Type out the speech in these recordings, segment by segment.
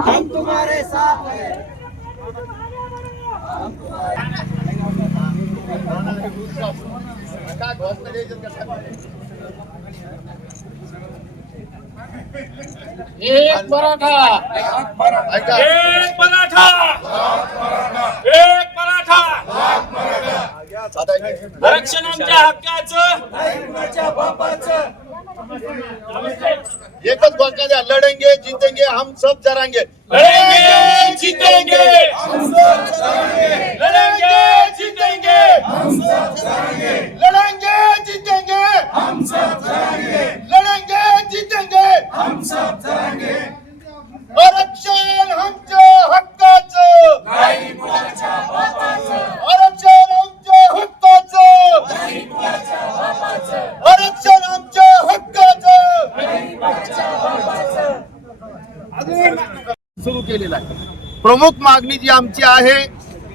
हम तुम्हारे साथ है। एक पराठा। एक पराठा। एक पराठा। एक पराठा आरक्षण आमच्या हक्काचं। बापाचं। एकच घोषणा द्या. लढेंगे जितेंगे हम सब जरांगे. लढेंगे जीतेंगे लढेंगे जीतेंगे लढेंगे जितेंगे लढेंगे जितेंगे आरक्षण आमच्या हक्काचं आरक्षण आमच्या हक्काचं आरक्षण आमच्या हक्काचं सुरू केलेला आहे. प्रमुख मागणी जी आमची आहे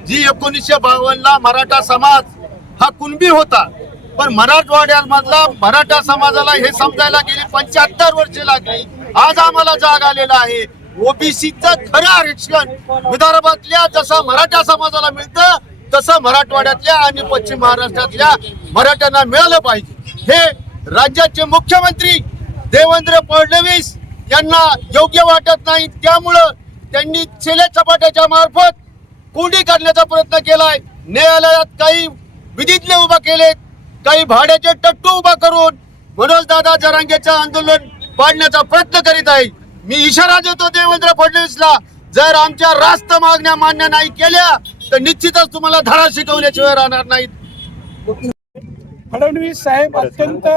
जी एकोणीसशे बावन्न ला मराठा समाज हा कुणबी होता पण मराठवाड्यामधला मराठा समाजाला हे समजायला गेली पंच्याहत्तर वर्षे लागली. आज आम्हाला जाग आलेला आहे. ओबीसीचं खरं आरक्षण विदर्भातल्या जसं मराठा समाजाला मिळतं तसं मराठवाड्यातल्या आणि पश्चिम महाराष्ट्रातल्या मराठ्यांना मिळालं पाहिजे. हे राज्याचे मुख्यमंत्री देवेंद्र फडणवीस यांना योग्य वाटत नाही. त्यामुळं त्यांनी छेले चपाट्याच्या मार्फत कोंडी काढण्याचा प्रयत्न केलाय. न्यायालयात काही विधीज्ञ उभा केलेत. काही भाड्याचे टट्टू उभा करून मनोज दादा जरांगेचं आंदोलन पाडण्याचा प्रयत्न करीत आहे मी इशारा देतो देवेंद्र फडणवीसला जर आमच्या रास्त मागण्या मान्य नाही केल्या तर निश्चितच तुम्हाला धडा शिकवण्याशिवाय राहणार नाहीत. फडणवीस साहेब अत्यंत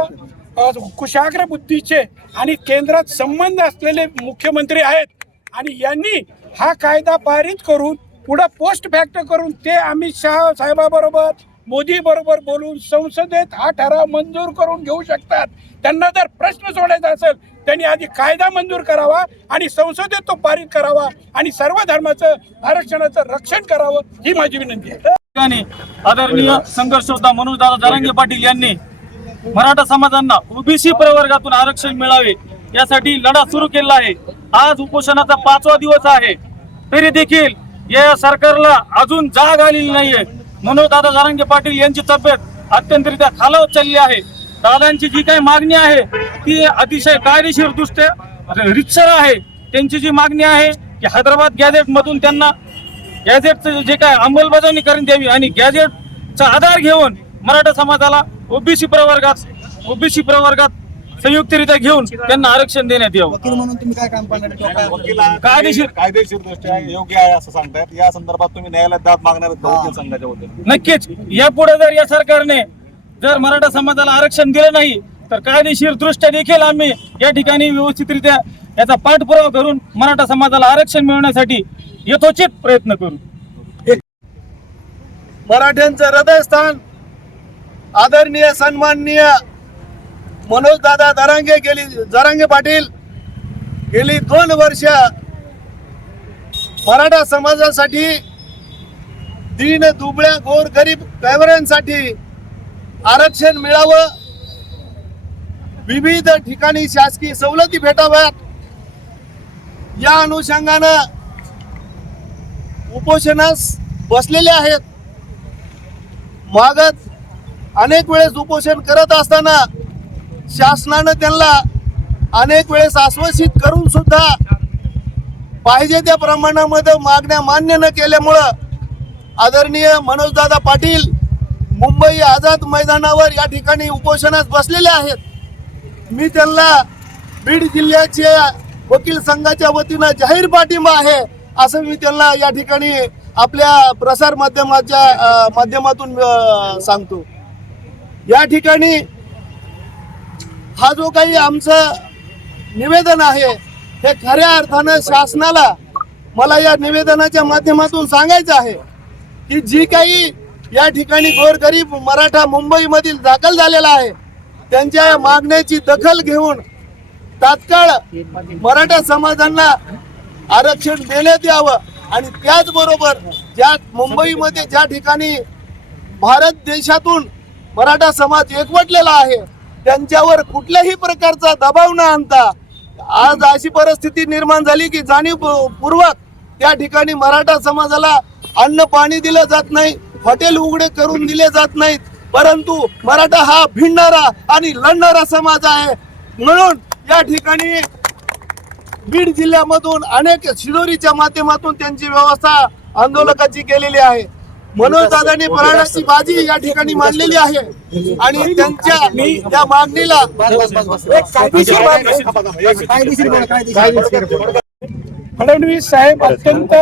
कुशाग्र बुद्धीचे आणि केंद्रात संबंध असलेले मुख्यमंत्री आहेत. आणि यांनी हा कायदा पारित करून पुढं पोस्ट फॅक्ट करून ते अमित शहा साहेबाबरोबर मोदी बरोबर बोलून संसदेत हा ठराव मंजूर करून घेऊ शकतात. त्यांना जर प्रश्न सोडायचा असेल त्यांनी आधी कायदा मंजूर करावा आणि संसदेत तो पारित करावा आणि सर्व धर्माचं आरक्षणाचं रक्षण करावं ही माझी विनंती आहे. आदरणीय संघर्ष होता मनोज दादा जरांगे पाटील यांनी मराठा समाजांना ओबीसी प्रवर्गातून आरक्षण मिळावे यासाठी लढा सुरू केला आहे. आज उपोषणाचा पाचवा दिवस आहे. तरी देखील या सरकारला अजून जाग आलेली नाहीये. म्हणून दादा जरांगे पाटील यांची तब्येत अत्यंतरित्या खालावत चालली आहे. दादांची जी काही मागणी आहे ती अतिशय कायदेशीर दृष्ट्या रितसर आहे. त्यांची जी मागणी आहे की हैदराबाद गॅझेट मधून त्यांना गॅझेटचं जे काय अंमलबजावणी करून द्यावी आणि गॅझेटचा आधार घेऊन मराठा समाजाला ओबीसी प्रवर्गात ओबीसी प्रवर्गात संयुक्तरित्या घेऊन त्यांना आरक्षण देण्यात यावं. वकील म्हणून तुम्ही काय काम करणार वकील कायदेशीर- कायदेशीर दृष्ट्या योग्य आहे असं सांगतायत. या संदर्भात तुम्ही न्यायालयात दाद मागणार आहेत का वकील संघाच्या वतीने. नक्कीच. यापुढे जर या सरकारने जर मराठा समाजाला आरक्षण दिलं नाही तर कायदेशीर दृष्ट्या देखील आम्ही या ठिकाणी व्यवस्थितरित्या याचा पाठपुरावा करून मराठा समाजाला आरक्षण मिळवण्यासाठी यथोचित प्रयत्न करू. मराठ्यांचं हृदयस्थान आदरणीय सन्माननीय मनोज दादा दरांगे गेली जरांगे पाटील गेली दोन वर्ष मराठा समाजासाठी दीन दुबळ्या गोर गरीब कैवऱ्यांसाठी आरक्षण मिळावं. विविध ठिकाणी शासकीय सवलती भेटाव्यात. या अनुषंगानं उपोषणास बसलेले आहेत. मागत अनेक वेळेस उपोषण करत असताना शासनानं त्यांना अनेक वेळेस आश्वासित करून सुद्धा पाहिजे त्या प्रमाणामध्ये मागण्या मान्य न केल्यामुळं आदरणीय मनोजदादा पाटील मुंबई आझाद मैदानावर या ठिकाणी उपोषणास बसलेले आहेत. मी त्यांना बीड जिल्ह्याच्या वकील संघाच्या वतीनं जाहीर पाठिंबा आहे असं मी त्यांना या ठिकाणी आपल्या प्रसार माध्यमाच्या माध्यमातून सांगतो. या ठिकाणी हा जो काही आमचं निवेदन आहे हे खऱ्या अर्थानं शासनाला मला या निवेदनाच्या माध्यमातून सांगायचं आहे की जी काही या ठिकाणी गोरगरीब मराठा मुंबईमधील दाखल झालेला आहे त्यांच्या मागण्याची दखल घेऊन तात्काळ मराठा समाजांना आरक्षण देण्यात यावं आणि त्याचबरोबर ज्या मुंबईमध्ये ज्या ठिकाणी भारत देशातून मराठा समाज एकवटलेला आहे त्यांच्यावर कुठल्याही प्रकारचा दबाव न आणता आज अशी परिस्थिती निर्माण झाली की जाणीवपूर्वक त्या ठिकाणी मराठा समाजाला अन्न पाणी दिलं जात नाही हॉटेल उघडे करून दिले जात नाहीत. परंतु मराठा हा भिडणारा आणि लढणारा समाज आहे. म्हणून या ठिकाणी बीड जिल्ह्यामधून अनेक शिदोरीच्या माध्यमातून त्यांची व्यवस्था आंदोलकाची केलेली आहे. मनोज दादांनी पराडाची बाजी या ठिकाणी मांडलेली आहे. आणि त्यांच्या या मागणीला फडणवीस साहेब अत्यंत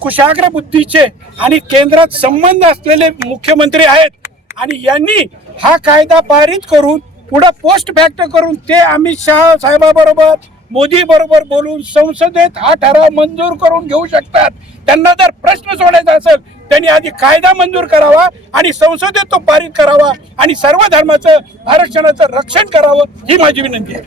कुशाग्र बुद्धीचे आणि केंद्रात संबंध असलेले मुख्यमंत्री आहेत. आणि यांनी हा कायदा पारित करून पुढे पोस्ट फॅक्ट करून ते अमित शहा साहेबाबरोबर मोदी बरोबर बोलून संसदेत हा ठराव मंजूर करून घेऊ शकतात. त्यांना जर प्रश्न सोडायचा असेल त्यांनी आधी कायदा मंजूर करावा आणि संसदेत तो पारित करावा आणि सर्व धर्माचं आरक्षणाचं रक्षण करावं ही माझी विनंती आहे.